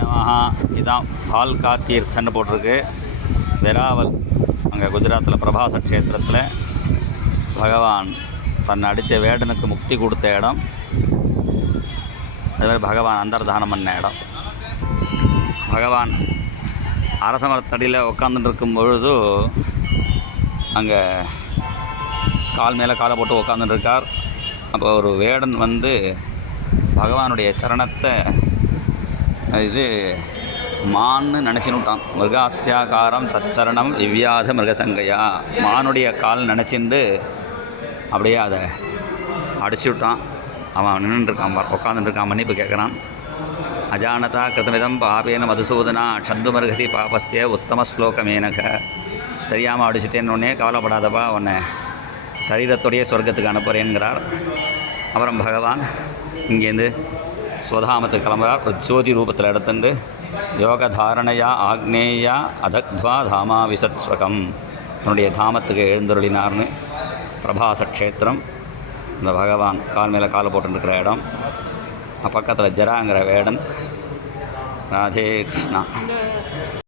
நமஹ. இதான் பால்கா தீர்த்தன்னு போட்டிருக்கு. வெராவல் அங்கே குஜராத்தில் பிரபாச க்ஷேத்திரத்தில் பகவான் தன்னை அடித்த வேடனுக்கு முக்தி கொடுத்த இடம். அதுமாதிரி பகவான் அந்தர்தானம் பண்ண இடம். பகவான் அரச மரத்தடியில் உட்காந்துட்டு இருக்கும் பொழுது அங்கே கால் மேலே காலை போட்டு உட்காந்துட்டு இருக்கார். அப்போ ஒரு வேடன் வந்து பகவானுடைய சரணத்தை இது மான்னு நினச்சின்னுட்டான். மிருகாஸ்யாகாரம் தச்சரணம் இவ்வியாத மிருகசங்கையா, மானுடைய கால் நினச்சிண்டு அப்படியே அதை அடிச்சு விட்டான். அவன் நின்றுருக்கான், உட்காந்துருக்கான், மன்னிப்பு கேட்குறான். அஜானதா கிருதமிதம் பாபேன மதுசூதனா சந்துமருகசி பாபஸ்ய உத்தம ஸ்லோகமேனக. தெரியாமல் அடிச்சுட்டேன்னொடனே கவலைப்படாதப்பா, உன்னை சரீரத்துடைய சொர்க்கத்துக்கு அனுப்புகிறேங்கிறார். அப்புறம் பகவான் இங்கேருந்து ஸ்வதாமத்துக்கு கிளம்புறார். ஒரு ஜோதி ரூபத்தில் எடுத்துருந்து யோக தாரணையா ஆக்னேயா அதக்த்வா தாமா விசத்ஸ்வகம் தன்னுடைய தாமத்துக்கு எழுந்தருளினார்னு பிரபாச க்ஷேத்திரம். இந்த பகவான் கால் மேலே காலை போட்டுருக்கிற இடம். பக்கத்தில் ஜராங்கிற வேடன். ராதே கிருஷ்ணா.